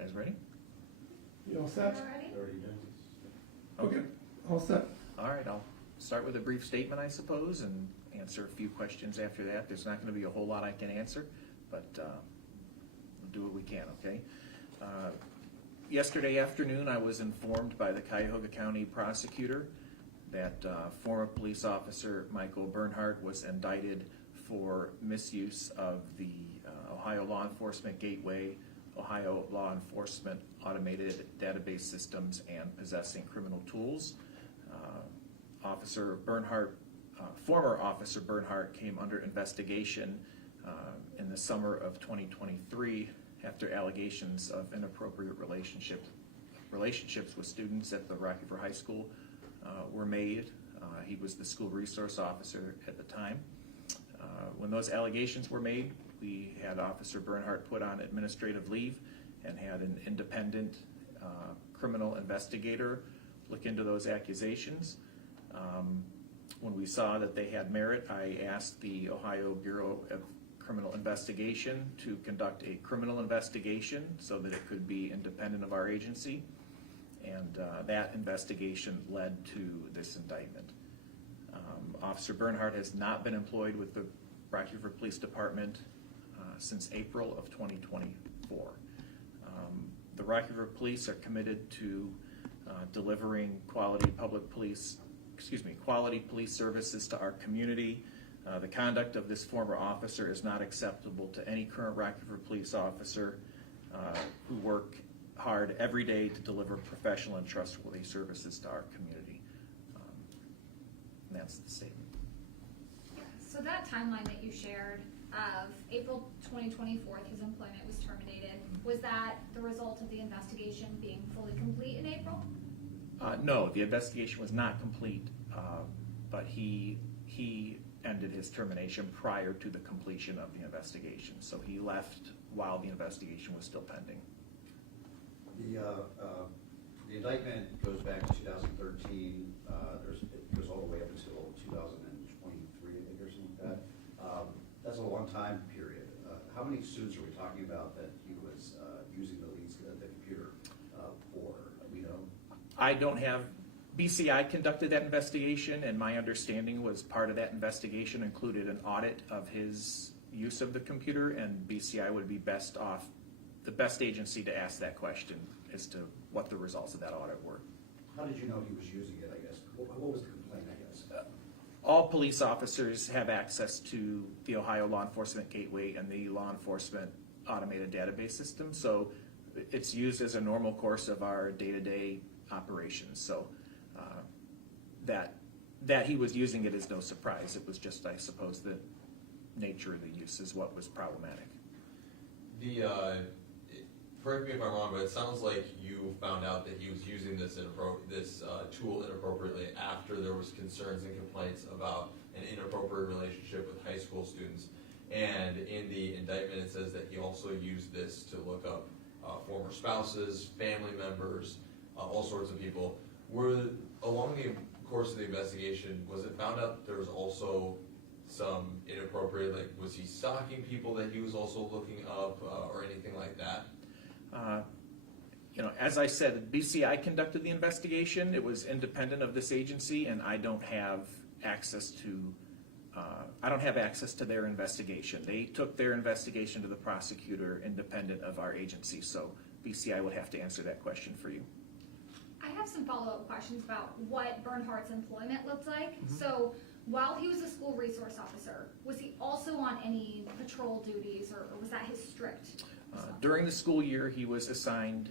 Guys ready? You all set? Already done. Okay, all set. All right, I'll start with a brief statement, I suppose, and answer a few questions after that. There's not gonna be a whole lot I can answer, but we'll do what we can, okay? Yesterday afternoon, I was informed by the Cuyahoga County prosecutor that former police officer Michael Bernhardt was indicted for misuse of the Ohio Law Enforcement Gateway, Ohio Law Enforcement Automated Database Systems, and possessing criminal tools. Officer Bernhardt, former Officer Bernhardt, came under investigation in the summer of 2023 after allegations of inappropriate relationships with students at the Rocky River High School were made. He was the school resource officer at the time. When those allegations were made, we had Officer Bernhardt put on administrative leave and had an independent criminal investigator look into those accusations. When we saw that they had merit, I asked the Ohio Bureau of Criminal Investigation to conduct a criminal investigation so that it could be independent of our agency, and that investigation led to this indictment. Officer Bernhardt has not been employed with the Rocky River Police Department since April of 2024. The Rocky River Police are committed to delivering quality police services to our community. The conduct of this former officer is not acceptable to any current Rocky River police officer who work hard every day to deliver professional and trustworthy services to our community. And that's the statement. So that timeline that you shared of April 2024, his employment was terminated. Was that the result of the investigation being fully complete in April? No, the investigation was not complete, but he ended his termination prior to the completion of the investigation. So he left while the investigation was still pending. The indictment goes back to 2013. It goes all the way up until 2023, I think, or something like that. That's a long time period. How many students are we talking about that he was using the computer for? We know. I don't have, BCI conducted that investigation, and my understanding was part of that investigation included an audit of his use of the computer, and BCI would be the best agency to ask that question as to what the results of that audit were. How did you know he was using it, I guess? What was the complaint, I guess? All police officers have access to the Ohio Law Enforcement Gateway and the Law Enforcement Automated Database System, so it's used as a normal course of our day-to-day operations. So that he was using it is no surprise. It was just, I suppose, the nature of the use is what was problematic. Correct me if I'm wrong, but it sounds like you found out that he was using this tool inappropriately after there was concerns and complaints about an inappropriate relationship with high school students. And in the indictment, it says that he also used this to look up former spouses, family members, all sorts of people. Along the course of the investigation, was it found out there was also some inappropriate, like was he stalking people that he was also looking up or anything like that? As I said, BCI conducted the investigation. It was independent of this agency, and I don't have access to their investigation. They took their investigation to the prosecutor independent of our agency, so BCI would have to answer that question for you. I have some follow-up questions about what Bernhardt's employment looked like. So while he was a school resource officer, was he also on any patrol duties, or was that his strict? During the school year, he was assigned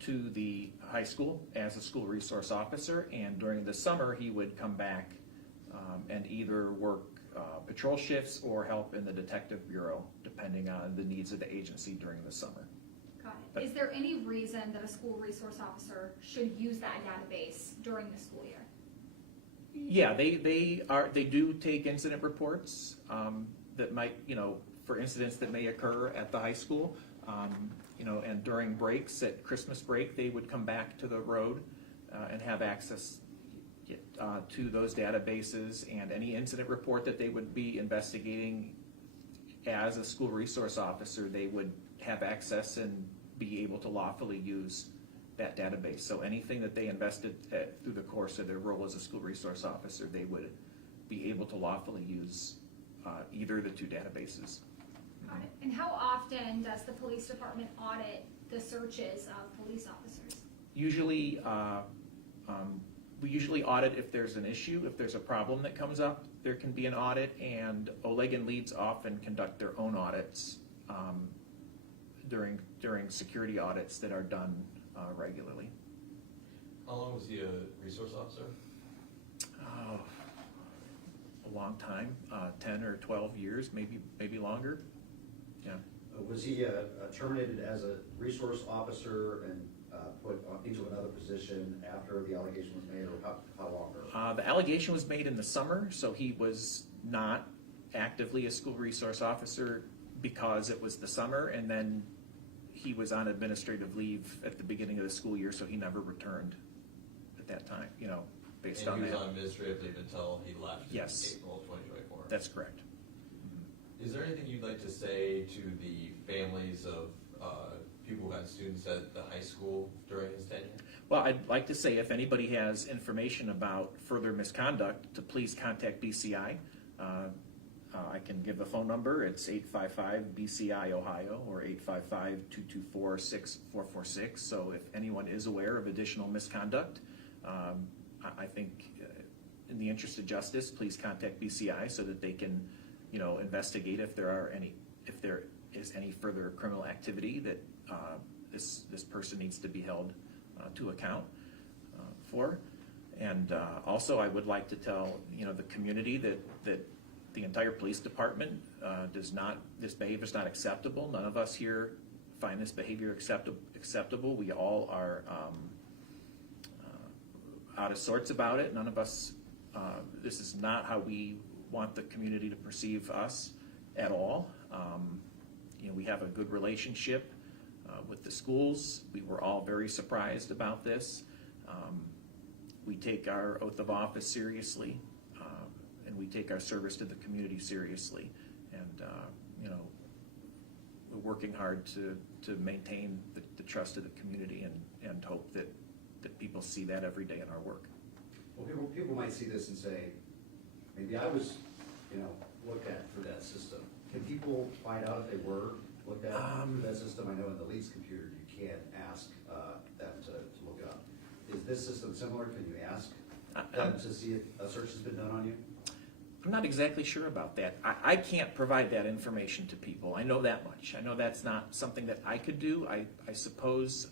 to the high school as a school resource officer, and during the summer, he would come back and either work patrol shifts or help in the detective bureau, depending on the needs of the agency during the summer. Got it. Is there any reason that a school resource officer should use that database during the school year? Yeah, they do take incident reports that might, for incidents that may occur at the high school, and during breaks, at Christmas break, they would come back to the road and have access to those databases, and any incident report that they would be investigating as a school resource officer, they would have access and be able to lawfully use that database. So anything that they invested through the course of their role as a school resource officer, they would be able to lawfully use either of the two databases. Got it. And how often does the police department audit the searches of police officers? Usually, we usually audit if there's an issue, if there's a problem that comes up, there can be an audit, and Oleg and Leeds often conduct their own audits during security audits that are done regularly. How long was he a resource officer? Oh, a long time, 10 or 12 years, maybe longer. Yeah. Was he terminated as a resource officer and put into another position after the allegation was made, or how long? The allegation was made in the summer, so he was not actively a school resource officer because it was the summer, and then he was on administrative leave at the beginning of the school year, so he never returned at that time, based on And he that. was on administrative leave until he left Yes. in April of 2024. That's correct. Is there anything you'd like to say to the families of people who had students at the high school during his tenure? Well, I'd like to say if anybody has information about further misconduct, to please contact BCI. I can give the phone number. It's 855-BCI-OHIO or 855-224-6446. So if anyone is aware of additional misconduct, I think in the interest of justice, please contact BCI so that they can, investigate if there is any further criminal activity that this person needs to be held to account for. And also, I would like to tell the community that the entire police department this behavior is not acceptable. None of us here find this behavior acceptable. We all are out of sorts about it. None of us. This is not how we want the community to perceive us at all. We have a good relationship with the schools. We were all very surprised about this. We take our oath of office seriously, and we take our service to the community seriously. And we're working hard to maintain the trust of the community and hope that people see that every day in our work. Well, people might see this and say, maybe I was, looked at for that system. Can people find out if they were looked at for that system? I know in the Leeds computer, you can't ask them to look it up. Is this system similar? Can you ask them to see if a search has been done on you? I'm not exactly sure about that. I can't provide that information to people. I know that much. I know that's not something that I could do. I suppose,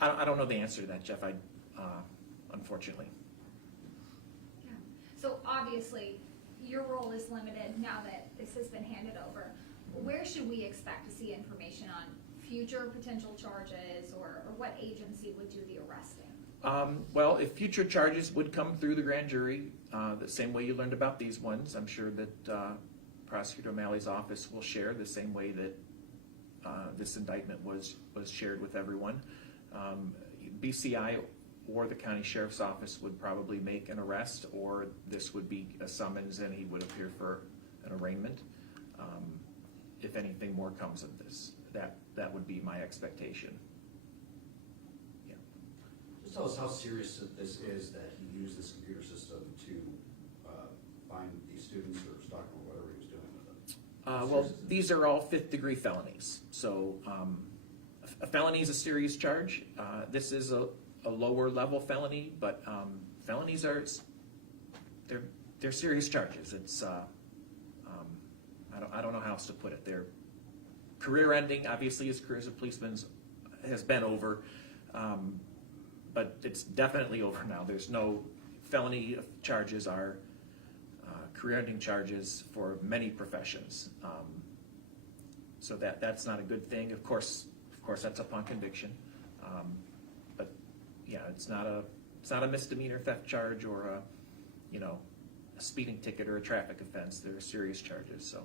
I don't know the answer to that, Jeff, unfortunately. Yeah. So obviously, your role is limited now that this has been handed over. Where should we expect to see information on future potential charges, or what agency would do the arresting? Well, if future charges would come through the grand jury, the same way you learned about these ones, I'm sure that Prosecutor O'Malley's office will share the same way that this indictment was shared with everyone. BCI or the county sheriff's office would probably make an arrest, or this would be a summons and he would appear for an arraignment. If anything more comes of this, that would be my expectation. Yeah. Just tell us how serious this is that he used this computer system to find these students or stalk them or whatever he was doing with them. Well, these are all 5th degree felonies. So a felony is a serious charge. This is a lower level felony, but felonies they're serious charges. It's I don't know how else to put it. They're career ending. Obviously, his career as a policeman has been over, but it's definitely over now. There's no felony charges are career ending charges for many professions. So that's not a good thing. Of course, that's upon conviction. But yeah, it's not a misdemeanor theft charge or a speeding ticket or a traffic offense. They're serious charges. So.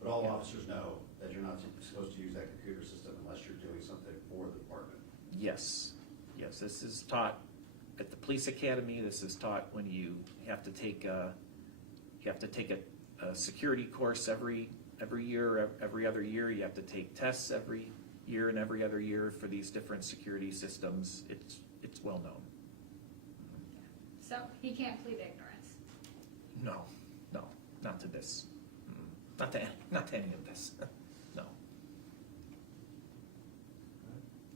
But all officers know that you're not supposed to use that computer system unless you're doing something for the department. Yes. This is taught at the police academy. This is taught when you have to take a security course every every year, every other year, you have to take tests every year and every other year for these different security systems. It's well known. So he can't plead ignorance. No, not to this. Not to any of this. No.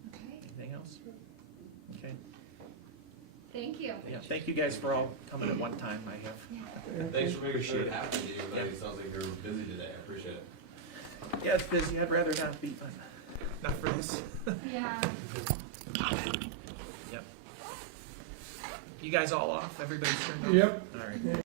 Okay. Anything else? Okay. Thank you. Yeah, thank you guys for all coming at one time. I have. Yeah. Thanks for making sure Appreciate it it. happened to you, but it sounds like you're busy today, I appreciate it. Yeah, it's busy. I'd rather not be, but not for this. Yeah. Yep. You guys all off? Everybody's turned off? Yep. All right.